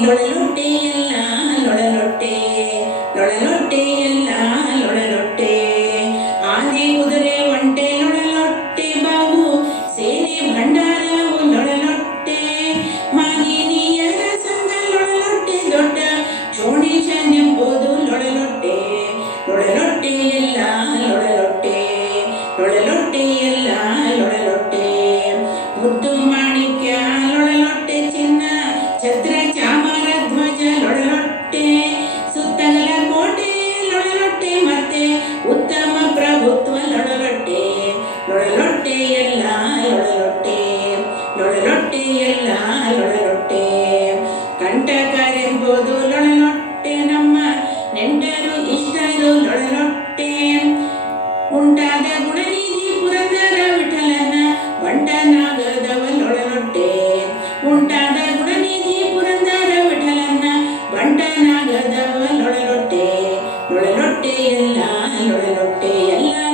ಲೊಳಲೊಟ್ಟೆ ലൊട്ടേ എല്ലാ ലൊട്ടേ എല്ലാ